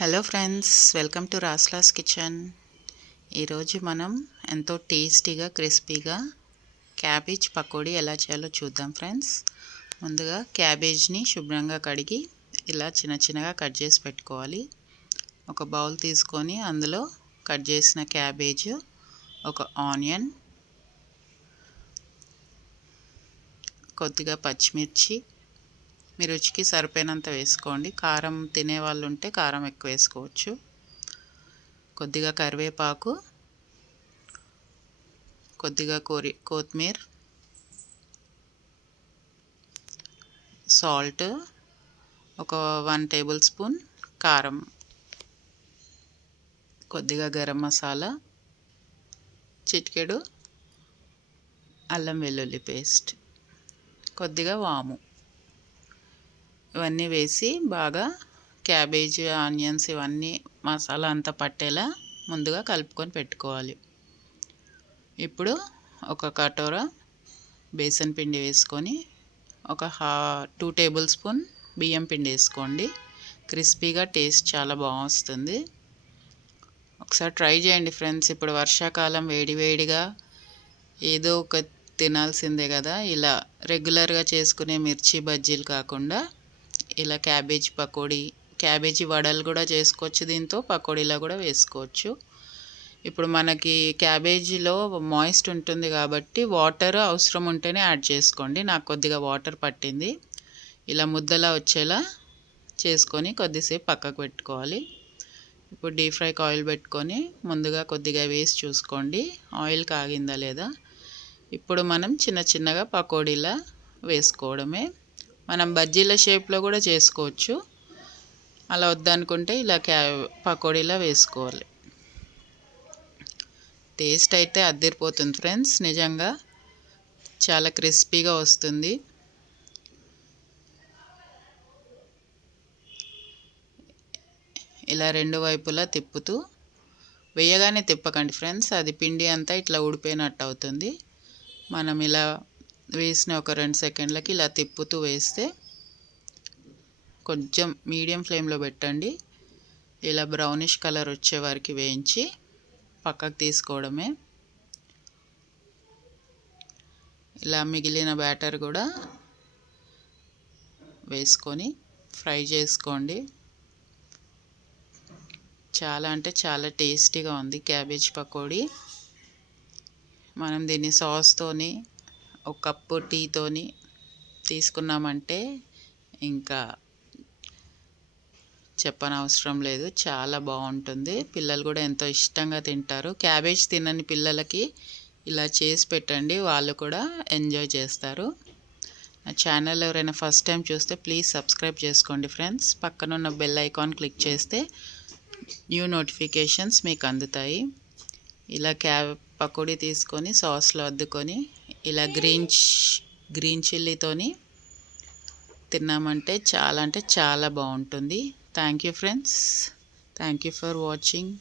Hello friends, welcome to రాస్లాస్ kitchen. ఈరోజు మనం ఎంతో టేస్టీగా క్రిస్పీగా క్యాబేజ్ పకోడీ ఎలా చేయాలో చూద్దాం ఫ్రెండ్స్. ముందుగా క్యాబేజ్ని శుభ్రంగా కడిగి ఇలా చిన్న చిన్నగా కట్ చేసి పెట్టుకోవాలి. ఒక బౌల్ తీసుకొని అందులో కట్ చేసిన క్యాబేజ్, ఒక ఆనియన్, కొద్దిగా పచ్చిమిర్చి, మీ రుచికి సరిపోయినంత వేసుకోండి. కారం తినే వాళ్ళు ఉంటే కారం ఎక్కువ వేసుకోవచ్చు. కొద్దిగా కరివేపాకు, కొద్దిగా కొత్తిమీర, సాల్ట్, ఒక 1 టేబుల్ స్పూన్ కారం, కొద్దిగా గరం మసాలా, చిటికెడు అల్లం వెల్లుల్లి పేస్ట్, కొద్దిగా వాము, ఇవన్నీ వేసి బాగా క్యాబేజ్, ఆనియన్స్ ఇవన్నీ మసాలా అంతా పట్టేలా ముందుగా కలుపుకొని పెట్టుకోవాలి. ఇప్పుడు ఒక కటోరా బేసన్ పిండి వేసుకొని ఒక 2 టేబుల్ స్పూన్ బియ్యం పిండి వేసుకోండి. క్రిస్పీగా టేస్ట్ చాలా బాగుంటుంది. ఒకసారి ట్రై చేయండి ఫ్రెండ్స్. ఇప్పుడు వర్షాకాలం వేడివేడిగా ఏదో ఒక తినాల్సిందే కదా. ఇలా రెగ్యులర్గా చేసుకునే మిర్చి బజ్జీలు కాకుండా ఇలా క్యాబేజీ పకోడీ, క్యాబేజీ వడలు కూడా చేసుకోవచ్చు. దీంతో పకోడీలా కూడా వేసుకోవచ్చు. ఇప్పుడు మనకి క్యాబేజీలో మాయిస్ట్ ఉంటుంది కాబట్టి వాటర్ అవసరం ఉంటేనే యాడ్ చేసుకోండి. నాకు కొద్దిగా వాటర్ పట్టింది. ఇలా ముద్దలా వచ్చేలా చేసుకొని కొద్దిసేపు పక్కకు పెట్టుకోవాలి. ఇప్పుడు డీప్ ఫ్రైకి ఆయిల్ పెట్టుకొని ముందుగా కొద్దిగా వేసి చూసుకోండి ఆయిల్ కాగిందా లేదా. ఇప్పుడు మనం చిన్న చిన్నగా పకోడీలా వేసుకోవడమే. మనం బజ్జీల షేప్లో కూడా చేసుకోవచ్చు. అలా వద్దనుకుంటే ఇలా పకోడీలా వేసుకోవాలి. టేస్ట్ అయితే అదిరిపోతుంది ఫ్రెండ్స్. నిజంగా చాలా క్రిస్పీగా వస్తుంది. ఇలా రెండు వైపులా తిప్పుతూ, వేయగానే తిప్పకండి ఫ్రెండ్స్, అది పిండి అంతా ఇట్లా ఊడిపోయినట్టు అవుతుంది. మనం ఇలా వేసిన ఒక 2 సెకండ్లకి ఇలా తిప్పుతూ వేస్తే, కొంచెం మీడియం ఫ్లేమ్లో పెట్టండి. ఇలా బ్రౌనిష్ కలర్ వచ్చే వరకు వేయించి పక్కకు తీసుకోవడమే. ఇలా మిగిలిన బ్యాటర్ కూడా వేసుకొని ఫ్రై చేసుకోండి. చాలా అంటే చాలా టేస్టీగా ఉంది క్యాబేజ్ పకోడీ. మనం దీన్ని సాస్తోని, ఒక కప్పు టీతోని తీసుకున్నామంటే ఇంకా చెప్పనవసరం లేదు. చాలా బాగుంటుంది. పిల్లలు కూడా ఎంతో ఇష్టంగా తింటారు. క్యాబేజ్ తినని పిల్లలకి ఇలా చేసి పెట్టండి, వాళ్ళు కూడా ఎంజాయ్ చేస్తారు. నా ఛానల్ ఎవరైనా ఫస్ట్ టైం చూస్తే ప్లీజ్ సబ్స్క్రైబ్ చేసుకోండి ఫ్రెండ్స్. పక్కనున్న బెల్ ఐకాన్ క్లిక్ చేస్తే న్యూ నోటిఫికేషన్స్ మీకు అందుతాయి. ఇలా పకోడీ తీసుకొని సాస్లో అద్దుకొని ఇలా గ్రీన్ చిల్లీతోని తిన్నామంటే చాలా అంటే చాలా బాగుంటుంది. Thank you friends. Thank you for watching.